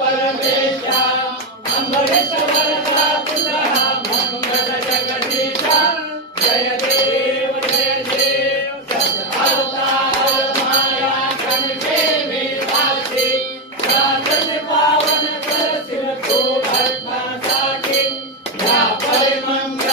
परमेशा अमृत वरदा तुझा मंगल जगदीशा जय देव सत अवतार माया कनके विलासी साधन पावन करशील तू भक्तासाठी या परिमंगल